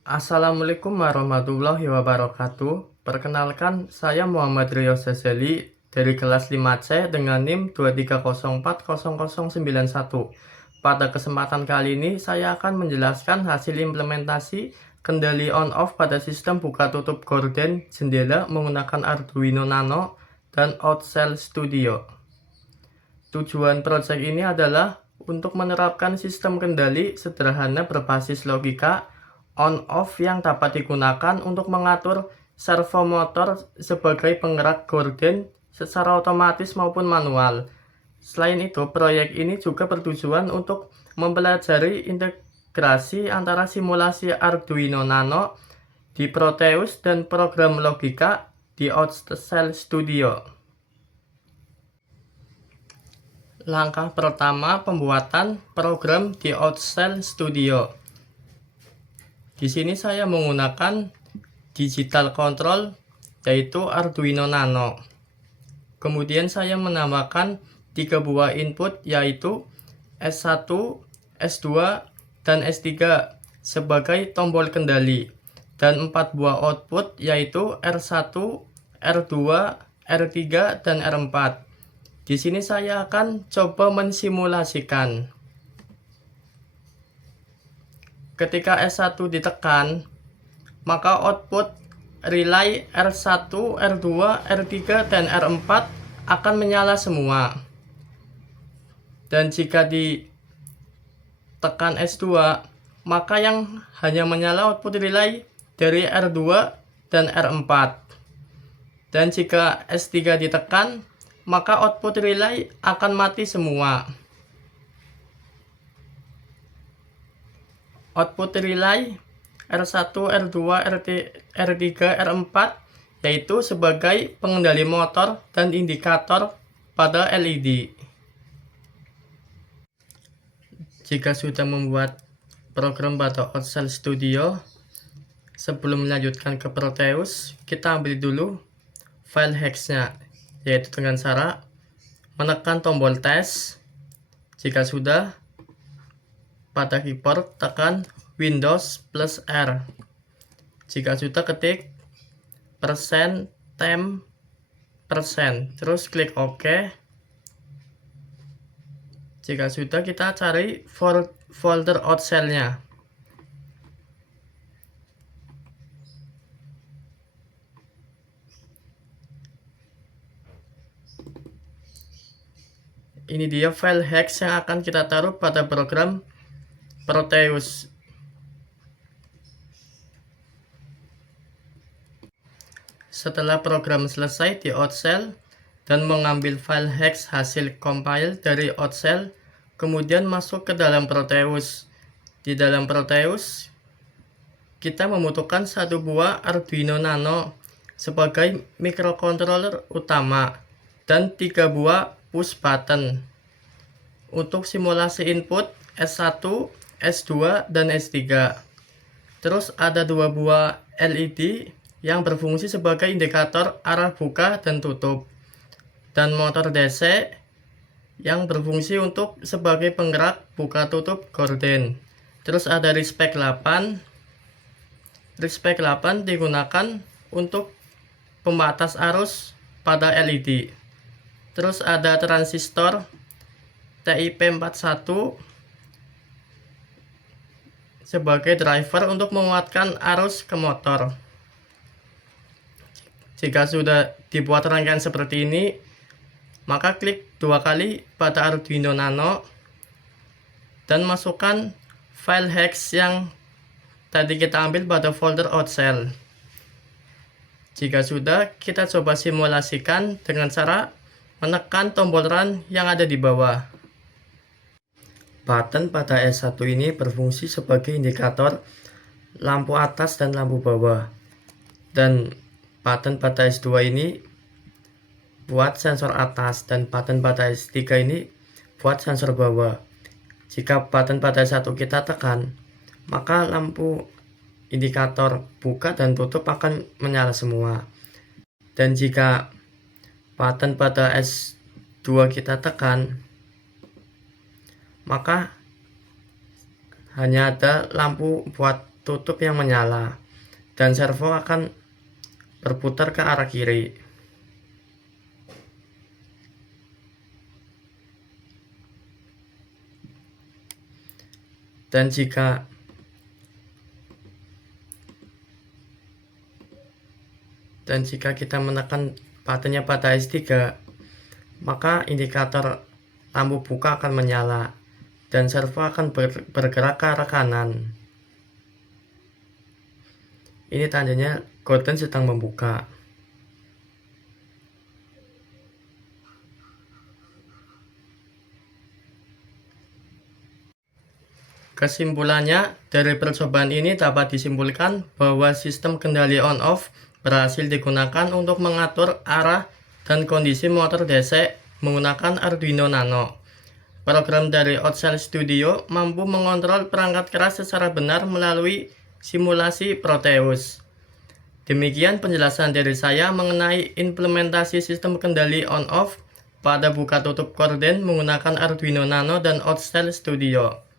Assalamualaikum warahmatullahi wabarakatuh. Perkenalkan, saya Muhammad Rio Seseli dari kelas 5C dengan NIM 230400091. Pada kesempatan kali ini, saya akan menjelaskan hasil implementasi kendali on-off pada sistem buka tutup gorden jendela menggunakan Arduino Nano dan Outcell Studio. Tujuan proyek ini adalah untuk menerapkan sistem kendali sederhana berbasis logika on-off yang dapat digunakan untuk mengatur servo motor sebagai penggerak gorden secara otomatis maupun manual. Selain itu, proyek ini juga bertujuan untuk mempelajari integrasi antara simulasi Arduino Nano di Proteus dan program logika di Outcell Studio. Langkah pertama, pembuatan program di Outcell Studio. Di sini saya menggunakan digital control yaitu Arduino Nano. Kemudian saya menambahkan 3 buah input yaitu S1, S2, dan S3 sebagai tombol kendali dan 4 buah output yaitu R1, R2, R3, dan R4. Di sini saya akan coba mensimulasikan. Ketika S1 ditekan, maka output relay R1, R2, R3, dan R4 akan menyala semua. Dan jika ditekan S2, maka yang hanya menyala output relay dari R2 dan R4. Dan jika S3 ditekan, maka output relay akan mati semua. Output relay R1, R2, R3, R4 yaitu sebagai pengendali motor dan indikator pada LED. Jika sudah membuat program pada Outcell Studio, sebelum melanjutkan ke Proteus, kita ambil dulu file hex-nya, yaitu dengan cara menekan tombol tes. Jika sudah, pada keyboard tekan Windows plus R. Jika sudah, ketik %temp%, terus klik OK. Jika sudah, kita cari folder Outcell-nya. Ini dia file hex yang akan kita taruh pada program Proteus. Setelah program selesai di Outcell dan mengambil file hex hasil compile dari Outcell, kemudian masuk ke dalam Proteus. Di dalam Proteus, kita membutuhkan 1 buah Arduino Nano sebagai microcontroller utama dan 3 buah push button untuk simulasi input S1, S2, dan S3. Terus ada 2 buah LED yang berfungsi sebagai indikator arah buka dan tutup, dan motor DC yang berfungsi untuk sebagai penggerak buka tutup gorden. Terus ada respect 8. Respect 8 digunakan untuk pembatas arus pada LED. Terus ada transistor TIP41 sebagai driver untuk menguatkan arus ke motor. Jika sudah dibuat rangkaian seperti ini, maka klik 2 kali pada Arduino Nano dan masukkan file hex yang tadi kita ambil pada folder Outcell. Jika sudah, kita coba simulasikan dengan cara menekan tombol run yang ada di bawah. Button pada S1 ini berfungsi sebagai indikator lampu atas dan lampu bawah. Dan button pada S2 ini buat sensor atas, dan button pada S3 ini buat sensor bawah. Jika button pada S1 kita tekan, maka lampu indikator buka dan tutup akan menyala semua. Dan jika button pada S2 kita tekan, maka hanya ada lampu buat tutup yang menyala, dan servo akan berputar ke arah kiri. Dan jika kita menekan buttonnya pada S3, maka indikator lampu buka akan menyala dan servo akan bergerak ke arah kanan. Ini tandanya gorden sedang membuka. Kesimpulannya, dari percobaan ini dapat disimpulkan bahwa sistem kendali on-off berhasil digunakan untuk mengatur arah dan kondisi motor DC menggunakan Arduino Nano. Program dari OutCell Studio mampu mengontrol perangkat keras secara benar melalui simulasi Proteus. Demikian penjelasan dari saya mengenai implementasi sistem kendali on-off pada buka tutup gorden menggunakan Arduino Nano dan OutCell Studio.